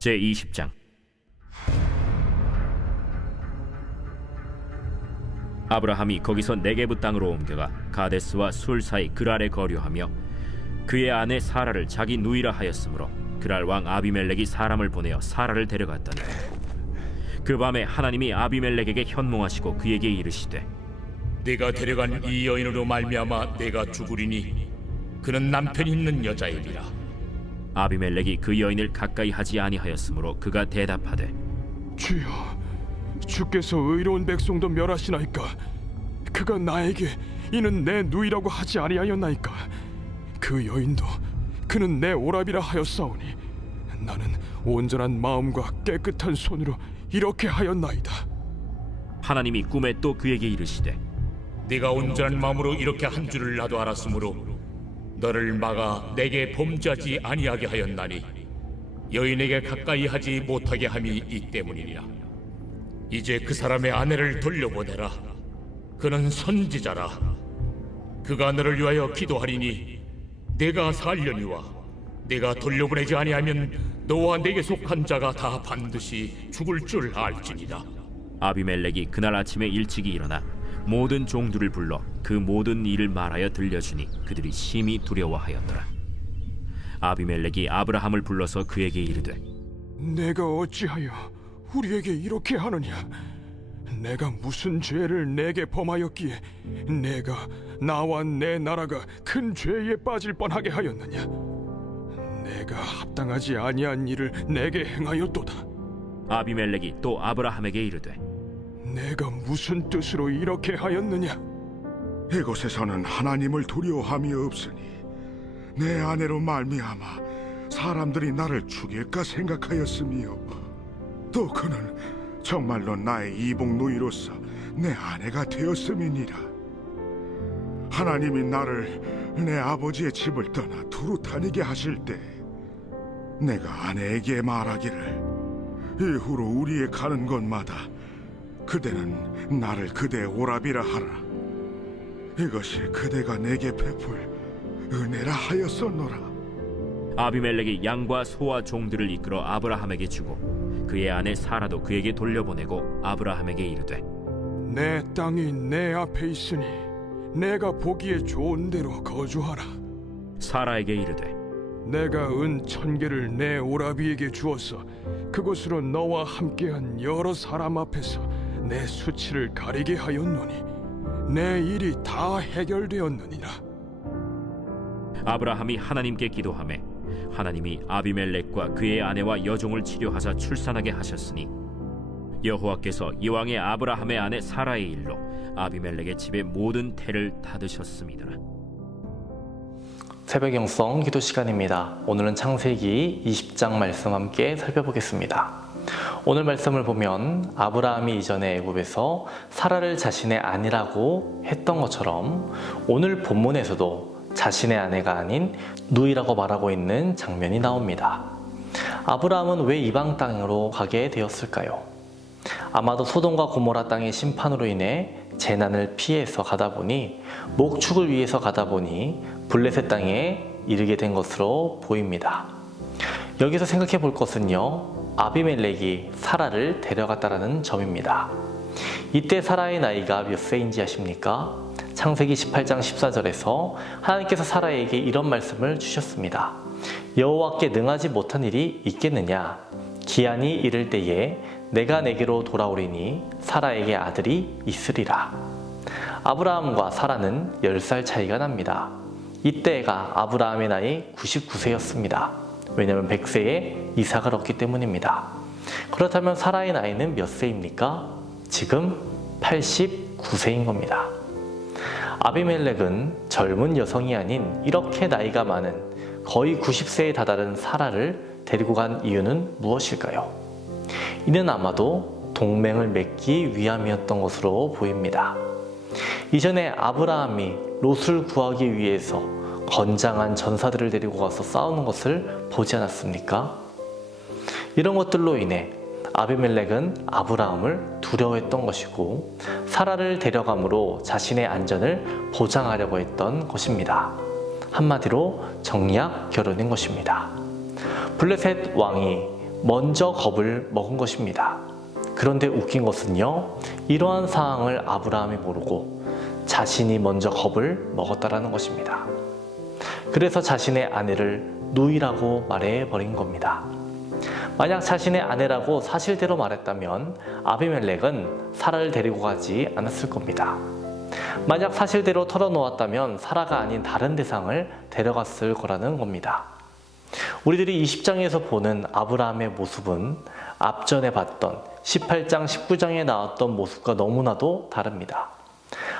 제20장. 아브라함이 거기서 네게부 땅으로 옮겨가 가데스와 술 사이 그랄에 거류하며 그의 아내 사라를 자기 누이라 하였으므로 그랄 왕 아비멜렉이 사람을 보내어 사라를 데려갔더니 그 밤에 하나님이 아비멜렉에게 현몽하시고 그에게 이르시되 네가 데려간 이 여인으로 말미암아 내가 죽으리니 그는 남편이 있는 여자이니라. 아비멜렉이 그 여인을 가까이 하지 아니하였으므로 그가 대답하되 주여, 주께서 의로운 백성도 멸하시나이까? 그가 나에게 이는 내 누이라고 하지 아니하였나이까? 그 여인도 그는 내 오라비라 하였사오니 나는 온전한 마음과 깨끗한 손으로 이렇게 하였나이다. 하나님이 꿈에 또 그에게 이르시되 네가 온전한 마음으로 이렇게 한 줄을 나도 알았으므로 너를 막아 내게 범죄하지 아니하게 하였나니 여인에게 가까이 하지 못하게 함이 이 때문이니라. 이제 그 사람의 아내를 돌려보내라. 그는 선지자라. 그가 너를 위하여 기도하리니 내가 살려니와 내가 돌려보내지 아니하면 너와 내게 속한 자가 다 반드시 죽을 줄 알지니라. 아비멜렉이 그날 아침에 일찍이 일어나 모든 종들을 불러 그 모든 일을 말하여 들려주니 그들이 심히 두려워하였더라. 아비멜렉이 아브라함을 불러서 그에게 이르되 내가 어찌하여 우리에게 이렇게 하느냐? 내가 무슨 죄를 내게 범하였기에 내가 나와 내 나라가 큰 죄에 빠질 뻔하게 하였느냐? 내가 합당하지 아니한 일을 내게 행하였도다. 아비멜렉이 또 아브라함에게 이르되 내가 무슨 뜻으로 이렇게 하였느냐? 이곳에서는 하나님을 두려워함이 없으니 내 아내로 말미암아 사람들이 나를 죽일까 생각하였으며 또 그는 정말로 나의 이복 누이로서 내 아내가 되었음이니라. 하나님이 나를 내 아버지의 집을 떠나 두루 다니게 하실 때 내가 아내에게 말하기를 이후로 우리의 가는 곳마다 그대는 나를 그대의 오라비라 하라. 이것이 그대가 내게 베풀 은혜라 하였었노라. 아비멜렉이 양과 소와 종들을 이끌어 아브라함에게 주고 그의 아내 사라도 그에게 돌려보내고 아브라함에게 이르되 내 땅이 내 앞에 있으니 내가 보기에 좋은 대로 거주하라. 사라에게 이르되 내가 은 1000개를 내 오라비에게 주어서 그곳으로 너와 함께한 여러 사람 앞에서 내 수치를 가리게 하였노니 내 일이 다 해결되었느니라. 아브라함이 하나님께 기도하매 하나님이 아비멜렉과 그의 아내와 여종을 치료하사 출산하게 하셨으니 여호와께서 이왕의 아브라함의 아내 사라의 일로 아비멜렉의 집의 모든 태를 닫으셨음이더라. 새벽 영성 기도 시간입니다. 오늘은 창세기 20장 말씀 함께 살펴보겠습니다. 오늘 말씀을 보면 아브라함이 이전에 애굽에서 사라를 자신의 아내라고 했던 것처럼 오늘 본문에서도 자신의 아내가 아닌 누이라고 말하고 있는 장면이 나옵니다. 아브라함은 왜 이방 땅으로 가게 되었을까요? 아마도 소돔과 고모라 땅의 심판으로 인해 재난을 피해서 가다 보니 목축을 위해서 가다 보니 블레셋 땅에 이르게 된 것으로 보입니다. 여기서 생각해 볼 것은요, 아비멜렉이 사라를 데려갔다라는 점입니다. 이때 사라의 나이가 몇 세인지 아십니까? 창세기 18장 14절에서 하나님께서 사라에게 이런 말씀을 주셨습니다. 여호와께 능하지 못한 일이 있겠느냐? 기한이 이를 때에 내가 내게로 돌아오리니 사라에게 아들이 있으리라. 아브라함과 사라는 10살 차이가 납니다. 이때가 아브라함의 나이 99세였습니다. 왜냐하면 100세에 이삭을 얻기 때문입니다. 그렇다면 사라의 나이는 몇 세입니까? 지금 89세인 겁니다. 아비멜렉은 젊은 여성이 아닌 이렇게 나이가 많은 거의 90세에 다다른 사라를 데리고 간 이유는 무엇일까요? 이는 아마도 동맹을 맺기 위함이었던 것으로 보입니다. 이전에 아브라함이 롯을 구하기 위해서 건장한 전사들을 데리고 가서 싸우는 것을 보지 않았습니까? 이런 것들로 인해 아비멜렉은 아브라함을 두려워했던 것이고 사라를 데려감으로 자신의 안전을 보장하려고 했던 것입니다. 한마디로 정략 결혼인 것입니다. 블레셋 왕이 먼저 겁을 먹은 것입니다. 그런데 웃긴 것은요, 이러한 상황을 아브라함이 모르고 자신이 먼저 겁을 먹었다라는 것입니다. 그래서 자신의 아내를 누이라고 말해버린 겁니다. 만약 자신의 아내라고 사실대로 말했다면 아비멜렉은 사라를 데리고 가지 않았을 겁니다. 만약 사실대로 털어놓았다면 사라가 아닌 다른 대상을 데려갔을 거라는 겁니다. 우리들이 20장에서 보는 아브라함의 모습은 앞전에 봤던 18장, 19장에 나왔던 모습과 너무나도 다릅니다.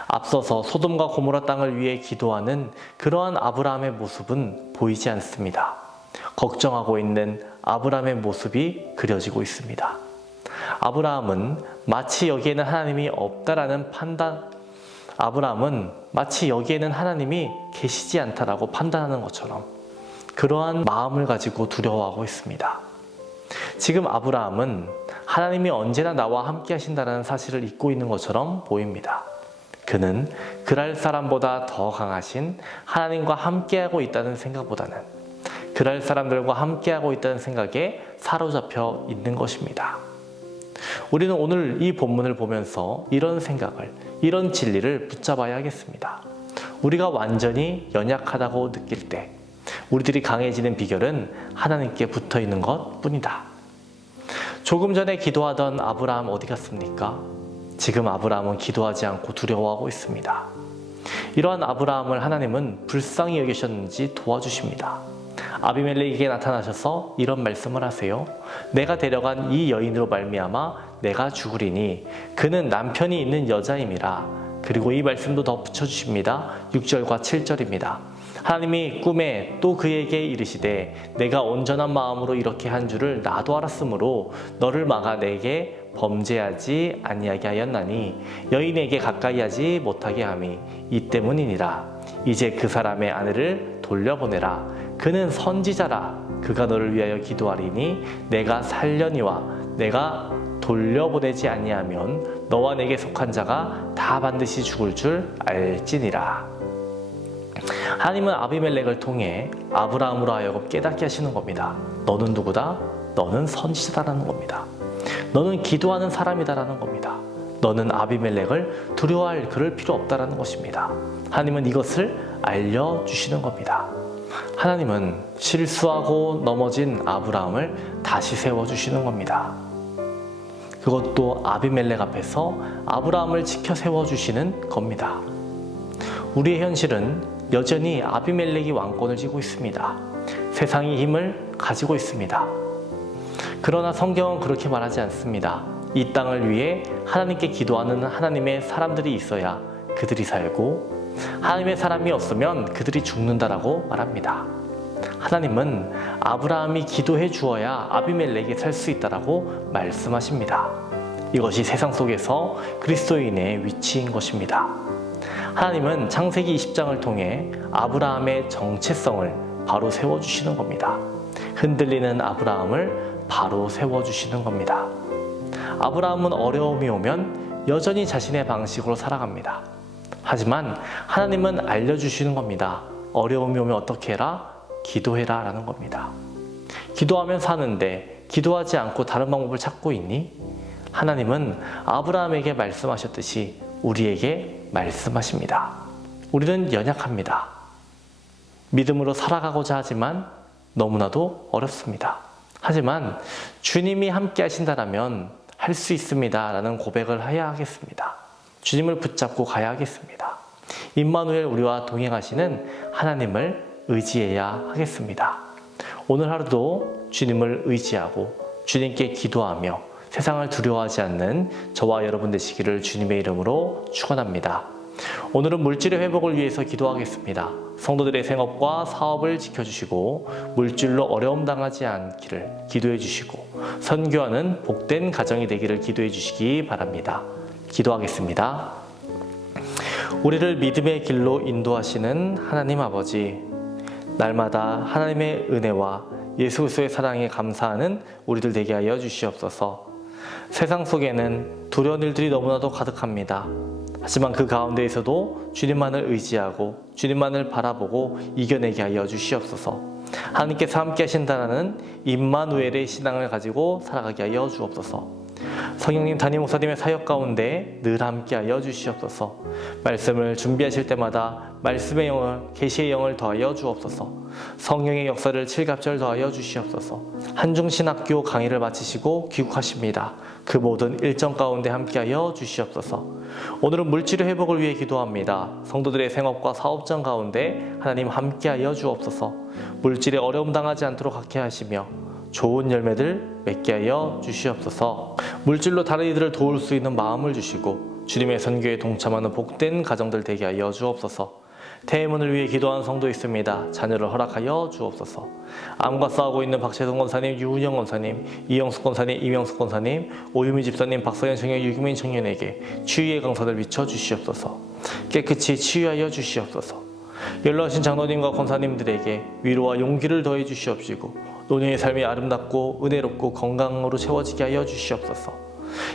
앞서서 소돔과 고모라 땅을 위해 기도하는 그러한 아브라함의 모습은 보이지 않습니다. 걱정하고 있는 아브라함의 모습이 그려지고 있습니다. 아브라함은 마치 여기에는 하나님이 없다라는 아브라함은 마치 여기에는 하나님이 계시지 않다라고 판단하는 것처럼 그러한 마음을 가지고 두려워하고 있습니다. 지금 아브라함은 하나님이 언제나 나와 함께 하신다는 사실을 잊고 있는 것처럼 보입니다. 그는 그랄 사람보다 더 강하신 하나님과 함께하고 있다는 생각보다는 그랄 사람들과 함께하고 있다는 생각에 사로잡혀 있는 것입니다. 우리는 오늘 이 본문을 보면서 이런 생각을, 이런 진리를 붙잡아야 하겠습니다. 우리가 완전히 연약하다고 느낄 때 우리들이 강해지는 비결은 하나님께 붙어 있는 것 뿐이다. 조금 전에 기도하던 아브라함 어디 갔습니까? 지금 아브라함은 기도하지 않고 두려워하고 있습니다. 이러한 아브라함을 하나님은 불쌍히 여기셨는지 도와주십니다. 아비멜렉에게 나타나셔서 이런 말씀을 하세요. 내가 데려간 이 여인으로 말미암아 내가 죽으리니 그는 남편이 있는 여자임이라. 그리고 이 말씀도 더 붙여주십니다. 6절과 7절입니다. 하나님이 꿈에 또 그에게 이르시되 내가 온전한 마음으로 이렇게 한 줄을 나도 알았으므로 너를 막아 내게 범죄하지 아니하게 하였나니 여인에게 가까이 하지 못하게 함이 이 때문이니라. 이제 그 사람의 아내를 돌려보내라. 그는 선지자라. 그가 너를 위하여 기도하리니 내가 살려니와 내가 돌려보내지 아니하면 너와 내게 속한 자가 다 반드시 죽을 줄 알지니라. 하나님은 아비멜렉을 통해 아브라함으로 하여금 깨닫게 하시는 겁니다. 너는 누구다? 너는 선지자다라는 겁니다. 너는 기도하는 사람이다라는 겁니다. 너는 아비멜렉을 두려워할 그럴 필요 없다라는 것입니다. 하나님은 이것을 알려주시는 겁니다. 하나님은 실수하고 넘어진 아브라함을 다시 세워주시는 겁니다. 그것도 아비멜렉 앞에서 아브라함을 지켜 세워주시는 겁니다. 우리의 현실은 여전히 아비멜렉이 왕권을 쥐고 있습니다. 세상이 힘을 가지고 있습니다. 그러나 성경은 그렇게 말하지 않습니다. 이 땅을 위해 하나님께 기도하는 하나님의 사람들이 있어야 그들이 살고 하나님의 사람이 없으면 그들이 죽는다라고 말합니다. 하나님은 아브라함이 기도해 주어야 아비멜렉이 살 수 있다라고 말씀하십니다. 이것이 세상 속에서 그리스도인의 위치인 것입니다. 하나님은 창세기 20장을 통해 아브라함의 정체성을 바로 세워주시는 겁니다. 흔들리는 아브라함을 바로 세워주시는 겁니다. 아브라함은 어려움이 오면 여전히 자신의 방식으로 살아갑니다. 하지만 하나님은 알려주시는 겁니다. 어려움이 오면 어떻게 해라? 기도해라 라는 겁니다. 기도하면 사는데 기도하지 않고 다른 방법을 찾고 있니? 하나님은 아브라함에게 말씀하셨듯이 우리에게 말씀하십니다. 우리는 연약합니다. 믿음으로 살아가고자 하지만 너무나도 어렵습니다. 하지만 주님이 함께 하신다면 할 수 있습니다 라는 고백을 해야 하겠습니다. 주님을 붙잡고 가야 하겠습니다. 임마누엘 우리와 동행하시는 하나님을 의지해야 하겠습니다. 오늘 하루도 주님을 의지하고 주님께 기도하며 세상을 두려워하지 않는 저와 여러분 되시기를 주님의 이름으로 축원합니다. 오늘은 물질의 회복을 위해서 기도하겠습니다. 성도들의 생업과 사업을 지켜주시고 물질로 어려움 당하지 않기를 기도해 주시고 선교하는 복된 가정이 되기를 기도해 주시기 바랍니다. 기도하겠습니다. 우리를 믿음의 길로 인도하시는 하나님 아버지, 날마다 하나님의 은혜와 예수 그리스도의 사랑에 감사하는 우리들 되게 하여 주시옵소서. 세상 속에는 두려운 일들이 너무나도 가득합니다. 하지만 그 가운데에서도 주님만을 의지하고 주님만을 바라보고 이겨내게 하여 주시옵소서. 하나님께서 함께 하신다는 임마누엘의 신앙을 가지고 살아가게 하여 주옵소서. 성령님, 담임 목사님의 사역 가운데 늘 함께하여 주시옵소서. 말씀을 준비하실 때마다 말씀의 영을, 계시의 영을 더하여 주옵소서. 성령의 역사를 칠갑절 더하여 주시옵소서. 한중신학교 강의를 마치시고 귀국하십니다. 그 모든 일정 가운데 함께하여 주시옵소서. 오늘은 물질의 회복을 위해 기도합니다. 성도들의 생업과 사업장 가운데 하나님 함께하여 주옵소서. 물질에 어려움 당하지 않도록 하게 하시며 좋은 열매들 맺게 하여 주시옵소서. 물질로 다른 이들을 도울 수 있는 마음을 주시고 주님의 선교에 동참하는 복된 가정들 되게 하여 주옵소서. 태문을 위해 기도한 성도 있습니다. 자녀를 허락하여 주옵소서. 암과 싸우고 있는 박재동 권사님, 유은영 권사님, 이영숙 권사님, 이명숙 권사님, 오유미 집사님, 박서연 청년, 유기민 청년에게 치유의 강사들 비춰 주시옵소서. 깨끗이 치유하여 주시옵소서. 연로하신 장로님과 권사님들에게 위로와 용기를 더해 주시옵시고 노년의 삶이 아름답고 은혜롭고 건강으로 채워지게 하여 주시옵소서.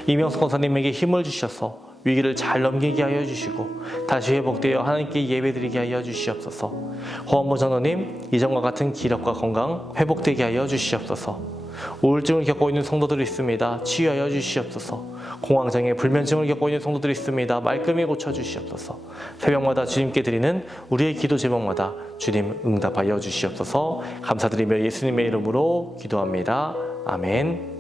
이명숙 권사님에게 힘을 주셔서 위기를 잘 넘기게 하여 주시고 다시 회복되어 하나님께 예배드리게 하여 주시옵소서. 허원모 장로님, 이전과 같은 기력과 건강 회복되게 하여 주시옵소서. 우울증을 겪고 있는 성도들이 있습니다. 치유하여 주시옵소서. 공황장애, 불면증을 겪고 있는 성도들이 있습니다. 말끔히 고쳐주시옵소서. 새벽마다 주님께 드리는 우리의 기도 제목마다 주님 응답하여 주시옵소서. 감사드리며 예수님의 이름으로 기도합니다. 아멘.